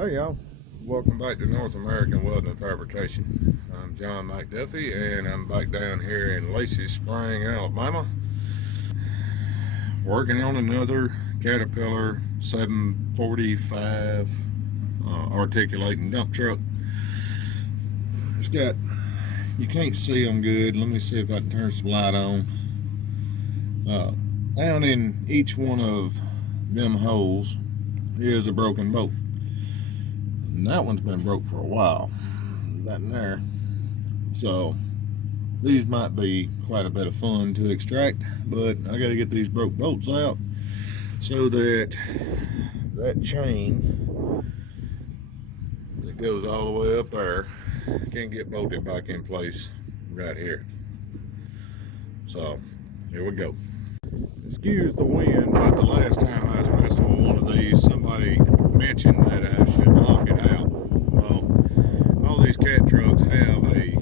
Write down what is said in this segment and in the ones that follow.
Hey y'all, welcome back to North American Welding and Fabrication. I'm John McDuffie and I'm back down here in Lacey Spring, Alabama, working on another Caterpillar 745 articulating dump truck. It's got, you can't see them good. Let me see if I can turn some light on. Down in each one of them holes is a broken bolt. And that one's been broke for a while, that in there. So these might be quite a bit of fun to extract, but I got to get these broke bolts out so that that chain that goes all the way up there can get bolted back in place right here. So here we go. Excuse the wind, but the last time I was messing with one of these, somebody mentioned that I should lock it out. Well, all these cat trucks have a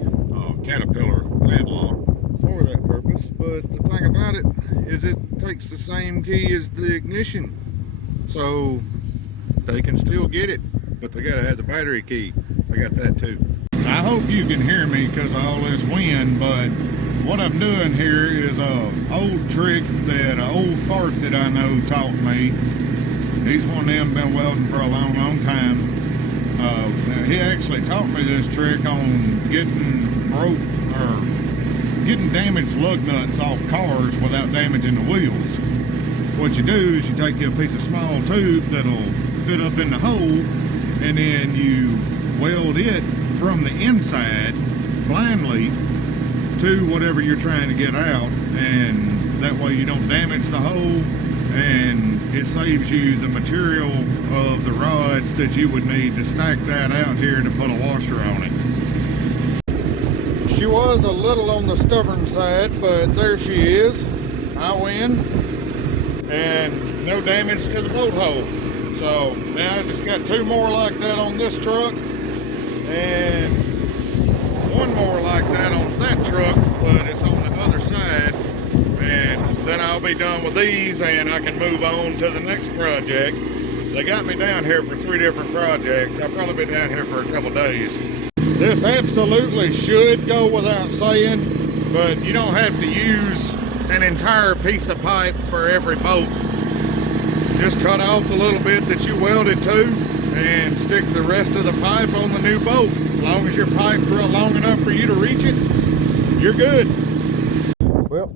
Caterpillar padlock for that purpose, but the thing about it is it takes the same key as the ignition, so they can still get it, but they gotta have the battery key. I got that too. I hope you can hear me because of all this wind, but what I'm doing here is a old trick that an old fart that I know taught me. He's one of them been welding for a long time. He actually taught me this trick on getting damaged lug nuts off cars without damaging the wheels. What you do is you take a piece of small tube that'll fit up in the hole, and then you weld it from the inside blindly to whatever you're trying to get out, and that way you don't damage the hole, and it saves you the material of the rods that you would need to stack that out here to put a washer on it. She was a little on the stubborn side, but there she is. I win, and no damage to the bolt hole. So now I just got two more like that on this truck, and one more like that on that truck, but it's on the other side, and then I'll be done with these and I can move on to the next project. They got me down here for 3 different projects. I'll probably be down here for a couple days. This absolutely should go without saying, but you don't have to use an entire piece of pipe for every bolt. Just cut off the little bit that you welded to and stick the rest of the pipe on the new bolt. As long as your pipe's long enough for you to reach it, you're good. Well,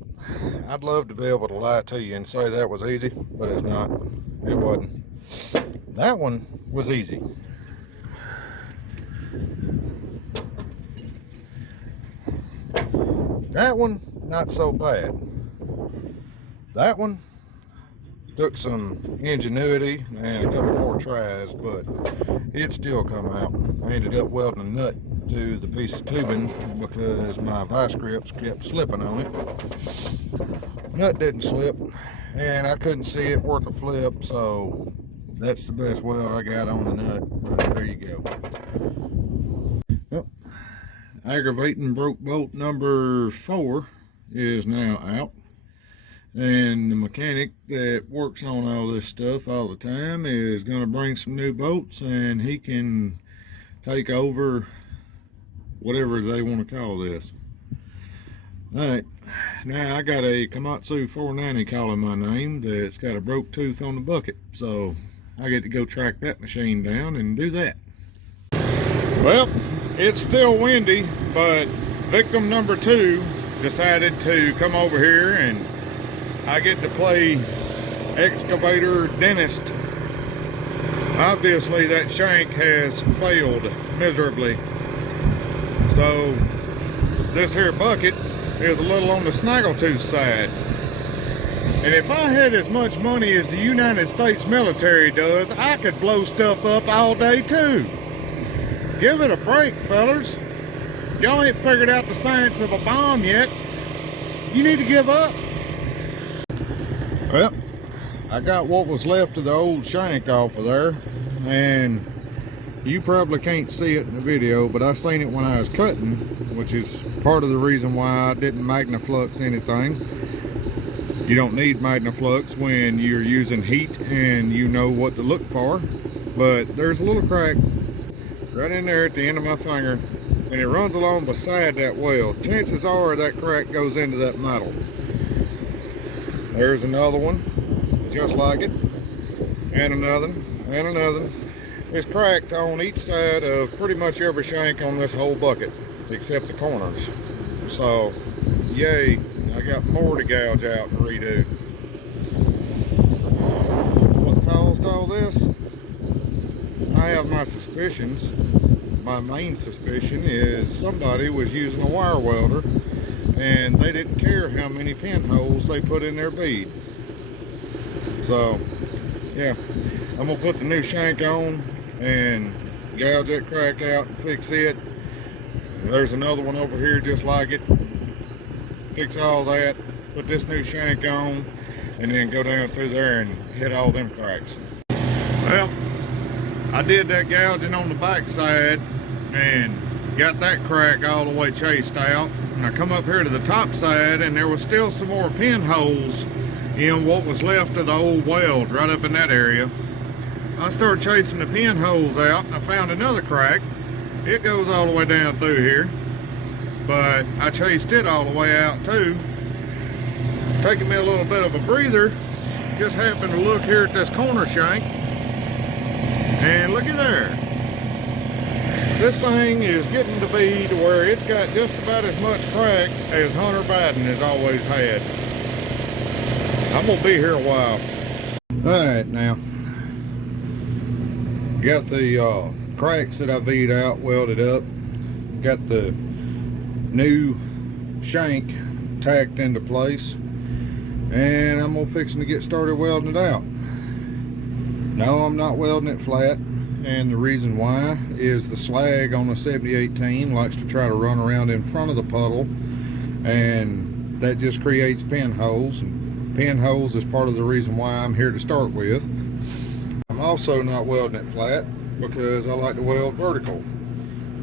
I'd love to be able to lie to you and say that was easy, but it's not. It wasn't. That one was easy. That one, not so bad. That one took some ingenuity and a couple more tries, but it still come out. I ended up welding a nut to the piece of tubing because my vice grips kept slipping on it. Nut didn't slip, and I couldn't see it worth a flip, so that's the best weld I got on the nut. But there you go. Well, aggravating broke bolt number 4 is now out. And the mechanic that works on all this stuff all the time is going to bring some new bolts, and he can take over whatever they want to call this. Alright, now I got a Komatsu 490 calling my name that's got a broke tooth on the bucket, so I get to go track that machine down and do that. Well, it's still windy, but victim number 2 decided to come over here, and I get to play excavator dentist. Obviously that shank has failed miserably, so this here bucket is a little on the snaggletooth side. And if I had as much money as the United States military does, I could blow stuff up all day too. Give it a break, fellas. Y'all ain't figured out the science of a bomb yet. You need to give up. Well, I got what was left of the old shank off of there, and you probably can't see it in the video, but I seen it when I was cutting, which is part of the reason why I didn't magnaflux anything. You don't need magnaflux when you're using heat and you know what to look for. but there's a little crack right in there at the end of my finger, and it runs along beside that weld. Chances are that crack goes into that metal. There's another one just like it, and another, and another. It's cracked on each side of pretty much every shank on this whole bucket except the corners. So yay, I got more to gouge out and redo. What caused all this? I have my suspicions. My main suspicion is somebody was using a wire welder and they didn't care how many pinholes they put in their bead. So yeah, I'm gonna put the new shank on and gouge that crack out and fix it. There's another one over here just like it. Fix all that, put this new shank on, and then go down through there and hit all them cracks. Well, I did that gouging on the back side and got that crack all the way chased out. And I come up here to the top side and there was still some more pinholes in what was left of the old weld right up in that area. I started chasing the pinholes out and I found another crack. It goes all the way down through here, but I chased it all the way out too. Taking me a little bit of a breather, just happened to look here at this corner shank, and looky there. This thing is getting to be to where it's got just about as much crack as Hunter Biden has always had. I'm gonna be here a while. All right, now got the cracks that I V'd out, welded up. Got the new shank tacked into place, and I'm fixing to get started welding it out. No, I'm not welding it flat, and the reason why is the slag on the 7018 likes to try to run around in front of the puddle, and that just creates pinholes, and pinholes is part of the reason why I'm here to start with. I'm also not welding it flat because I like to weld vertical.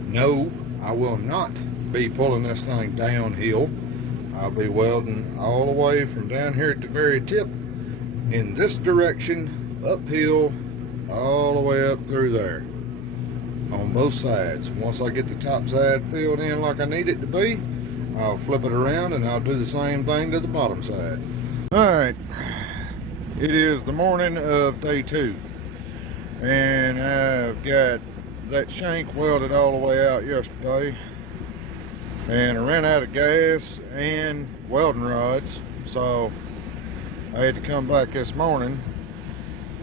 No, I will not be pulling this thing downhill. I'll be welding all the way from down here at the very tip in this direction, uphill, all the way up through there on both sides. Once I get the top side filled in like I need it to be, I'll flip it around and I'll do the same thing to the bottom side. All right, it is the morning of day 2, and I've got that shank welded all the way out yesterday, and I ran out of gas and welding rods, so I had to come back this morning,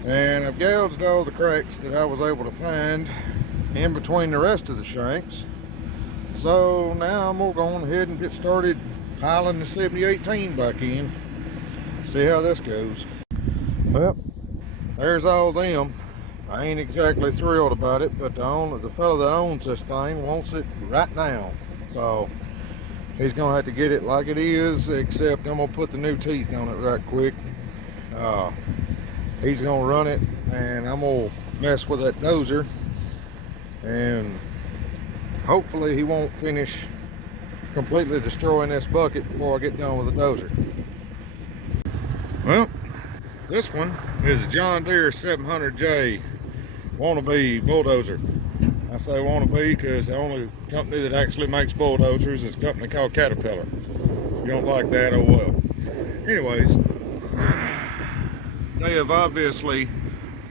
and I've gouged all the cracks that I was able to find in between the rest of the shanks. So now I'm gonna go on ahead and get started piling the 7018 back in, see how this goes. Well, there's all them. I ain't exactly thrilled about it, but the fellow that owns this thing wants it right now. So he's gonna have to get it like it is, except I'm gonna put the new teeth on it right quick. He's gonna run it, and I'm gonna mess with that dozer, and hopefully he won't finish completely destroying this bucket before I get done with the dozer. Well, this one is a John Deere 700J wannabe bulldozer. I say wannabe because the only company that actually makes bulldozers is a company called Caterpillar. If you don't like that, oh well. Anyways, they have obviously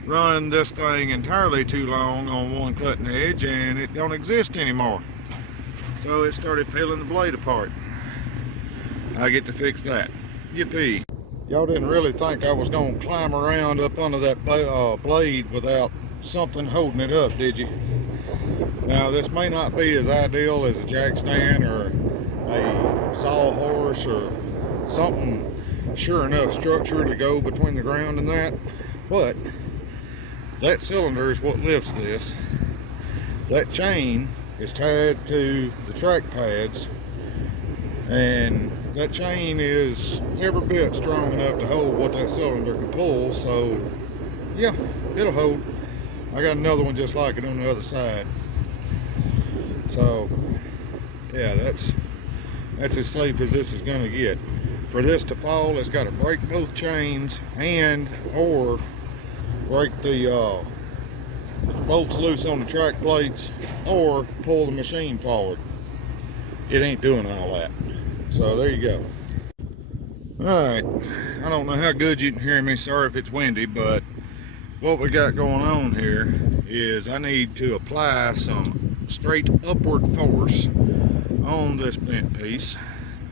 run this thing entirely too long on one cutting edge, and it don't exist anymore. So it started peeling the blade apart. I get to fix that. Yippee. Y'all didn't really think I was gonna climb around up under that blade without something holding it up, did you? Now, this may not be as ideal as a jack stand or a sawhorse or something sure enough structure to go between the ground and that, but that cylinder is what lifts this. That chain is tied to the track pads, and that chain is every bit strong enough to hold what that cylinder can pull. So yeah, it'll hold. I got another one just like it on the other side. So yeah, that's as safe as this is going to get. For this to fall, it's got to break both chains and or break the bolts loose on the track plates or pull the machine forward. It ain't doing all that. So there you go. Alright, I don't know how good you can hear me, sorry if it's windy, but what we got going on here is I need to apply some straight upward force on this bent piece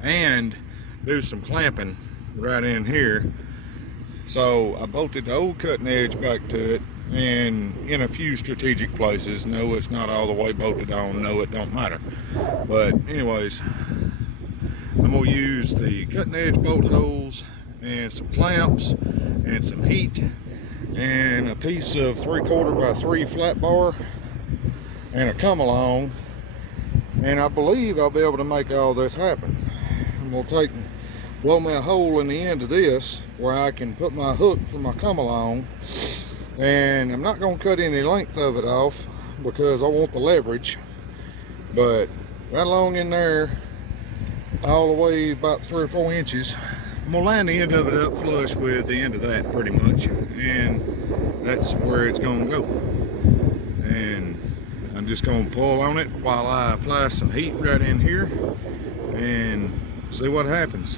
and do some clamping right in here. So I bolted the old cutting edge back to it, and in a few strategic places. No, it's not all the way bolted on. No, it don't matter. But anyways, I'm gonna use the cutting edge bolt holes and some clamps and some heat and a piece of 3/4 by 3 flat bar and a come along, and I believe I'll be able to make all this happen. I'm gonna blow me a hole in the end of this where I can put my hook for my come along, and I'm not going to cut any length of it off because I want the leverage, but right along in there, all the way about 3 or 4 inches, I'm going to line the end of it up flush with the end of that pretty much, and that's where it's going to go. And I'm just going to pull on it while I apply some heat right in here and see what happens.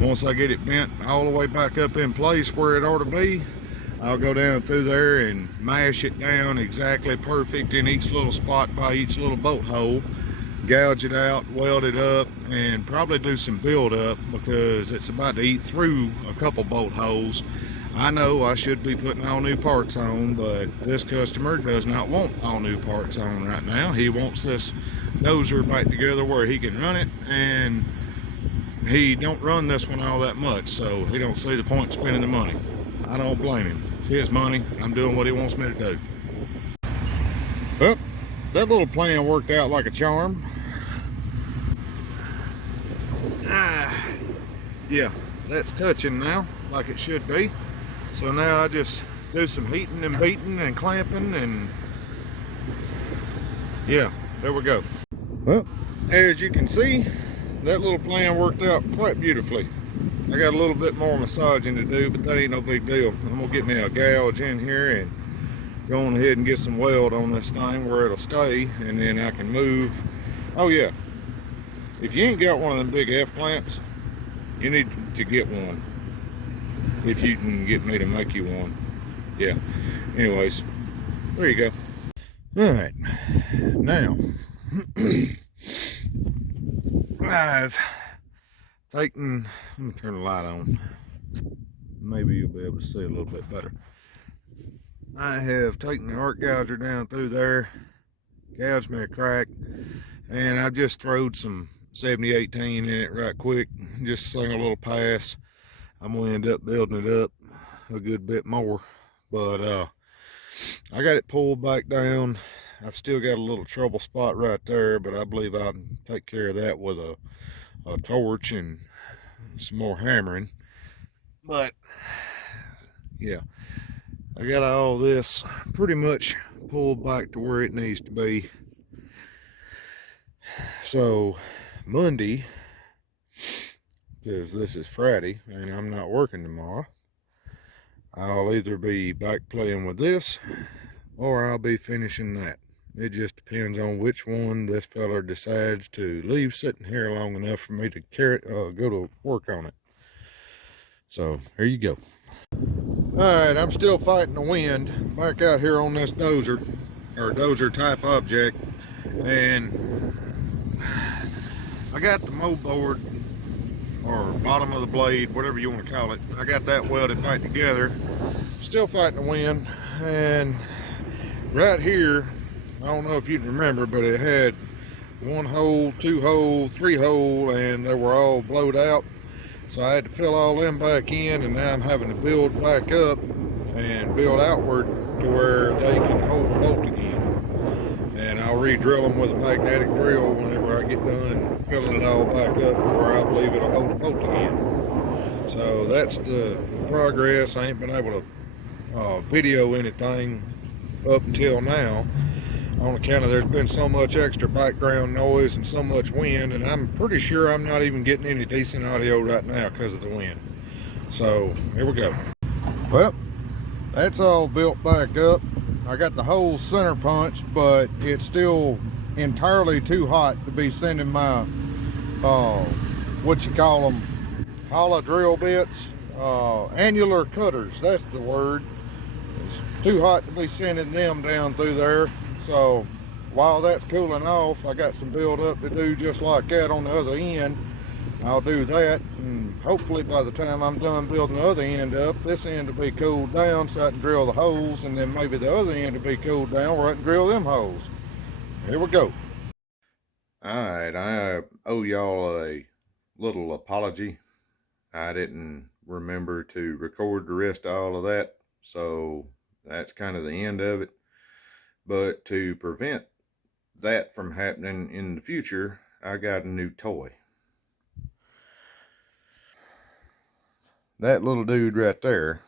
Once I get it bent all the way back up in place where it ought to be, I'll go down through there and mash it down exactly perfect in each little spot by each little bolt hole, gouge it out, weld it up, and probably do some build up because it's about to eat through a couple bolt holes. I know I should be putting all new parts on, but this customer does not want all new parts on right now. He wants this Dozer back together where he can run it, and he don't run this one all that much, so he don't see the point spending the money. I don't blame him. It's his money. I'm doing what he wants me to do. Well, that little plan worked out like a charm. Yeah, that's touching now like it should be. So now I just do some heating and beating and clamping, and yeah, there we go. Well, as you can see, that little plan worked out quite beautifully. I got a little bit more massaging to do, but that ain't no big deal. I'm gonna get me a gouge in here and go on ahead and get some weld on this thing where it'll stay, and then I can move. Oh yeah, if you ain't got one of them big F clamps, you need to get one. If you can get me to make you one. Yeah, anyways, there you go. All right, now I've taken, let me turn the light on, maybe you'll be able to see a little bit better. I have taken the arc gouger down through there, gouged me a crack, and I've just throwed some 70-18 in it right quick, just sling a little pass. I'm gonna end up building it up a good bit more, but I got it pulled back down. I've still got a little trouble spot right there, but I believe I can take care of that with a torch and some more hammering. But yeah, I got all this pretty much pulled back to where it needs to be. So Monday, because this is Friday and I'm not working tomorrow, I'll either be back playing with this or I'll be finishing that. It just depends on which one this fella decides to leave sitting here long enough for me to go to work on it. So here you go. All right, I'm still fighting the wind back out here on this Dozer, or Dozer type object, and I got the mow board, or bottom of the blade, whatever you want to call it. I got that welded back together. Still fighting the wind, and right here, I don't know if you can remember, but it had 1 hole, 2 hole, 3 hole, and they were all blowed out. So I had to fill all them back in, and now I'm having to build back up and build outward to where they can hold the bolt again. And I'll re-drill them with a magnetic drill whenever I get done filling it all back up where I believe it'll hold the bolt again. So that's the progress. I ain't been able to video anything up until now, on account of there's been so much extra background noise and so much wind, and I'm pretty sure I'm not even getting any decent audio right now because of the wind. So here we go. Well, that's all built back up. I got the holes center punched, but it's still entirely too hot to be sending my what you call them, hollow drill bits, annular cutters, that's the word. It's too hot to be sending them down through there. So while that's cooling off, I got some build up to do just like that on the other end. I'll do that, and hopefully by the time I'm done building the other end up, this end will be cooled down so I can drill the holes, and then maybe the other end will be cooled down where I can drill them holes. Here we go. Alright, I owe y'all a little apology. I didn't remember to record the rest of all of that, so that's kind of the end of it. But to prevent that from happening in the future, I got a new toy. That little dude right there.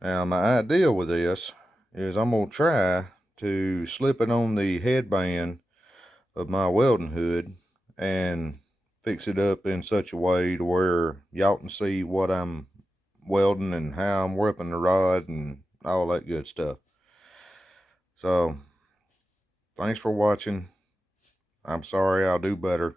Now my idea with this is I'm going to try to slip it on the headband of my welding hood and fix it up in such a way to where y'all can see what I'm welding and how I'm whipping the rod and all that good stuff. So thanks for watching. I'm sorry, I'll do better.